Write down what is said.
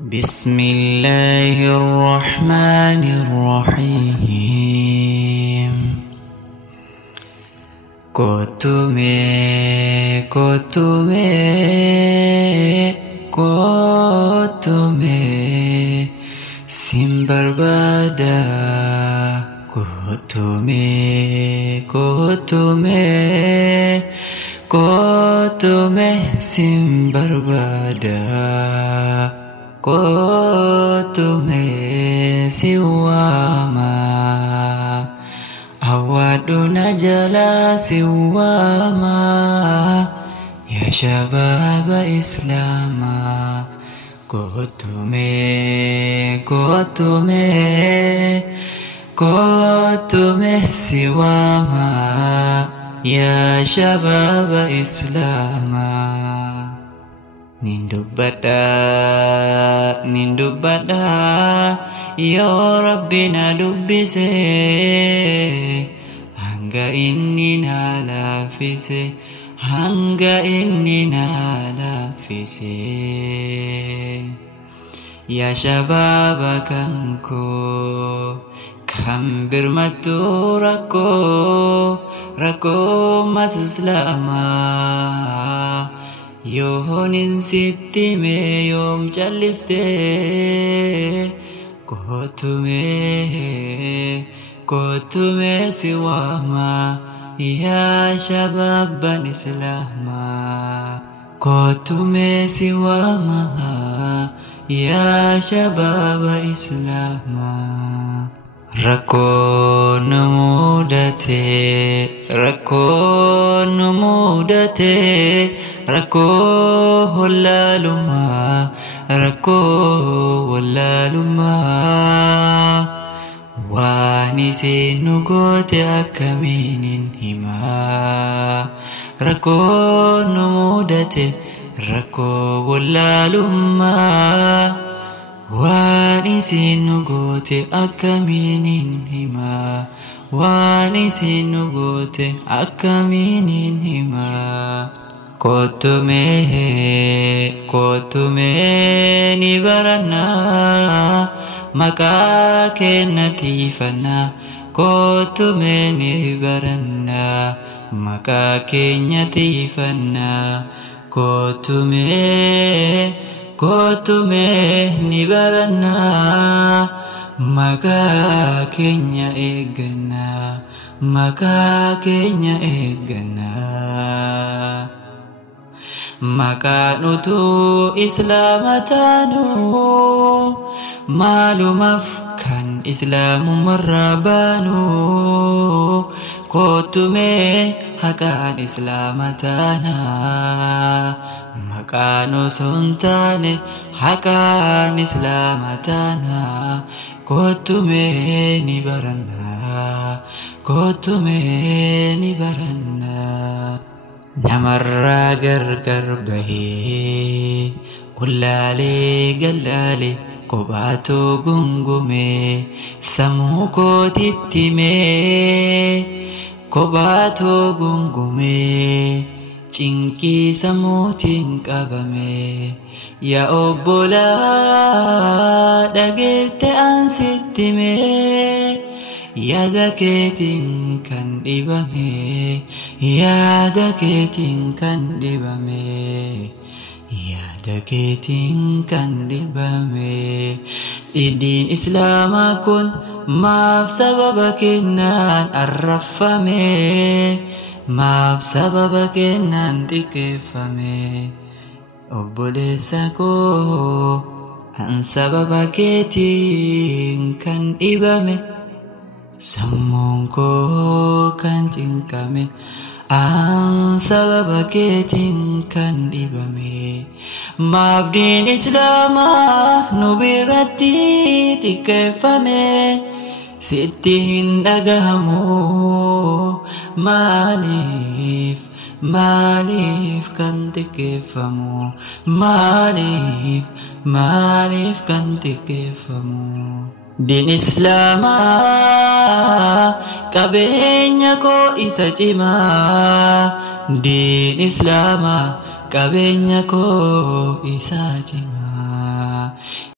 بسم الله الرحمن الرحيم كوتومي كوتومي كوتومي سيمبربادا كوتومي كوتومي كوتومي سيمبربادا كوتومي سواما أودنا جلا سواما يا شباب إسلاما كوتومي كوتومي كوتومي سواما يا شباب إسلاما Nindubada ya Rabbina lubbise hanga inni nalafise ya shababa kanko kam birmatu rako mat islama yohonin sittime yom callifte kotume siwama ya shababan islama kotume siwama ya shababa islama rakon mudate rako wallaluma wani sinu gote akaminin hima rako mudate rako wallaluma wani sinu gote akaminin hima wani sinu gote akaminin hima kotume ni barana maka kennatifana kotume ni barana maka kennatifana kotume ni barana maka kenya egana maka nutu islamatanu malumaf kan islamu marrabanu kotume hakan islamatana maka nusuntane hakan islamatana kotume ni barana Namarra gargar bahe ullale gallale kobato gungume samu ko tittime kobato gungume cinki samutin qabame ya obbola dhagette ansittime Yada keetiin kan dhibame yada keetiin kan dhibame Diin islaamaa kun maaf sababa kennaan arrafame maaf sababa kennaan xiqqeeffame obboleessa koo an sababa keetiin kan dhibame sammuun koo kan cinqame an sababa keetiin kan dhibame maaf diin islaamaa nu biratti xiqqeeffame sitti hin dhagahamu maaliif kan xiqqeeffamu maaliif kan xiqqeeffamu Din Islama kabenya ko isa cima Din Islama kabenya ko isa cima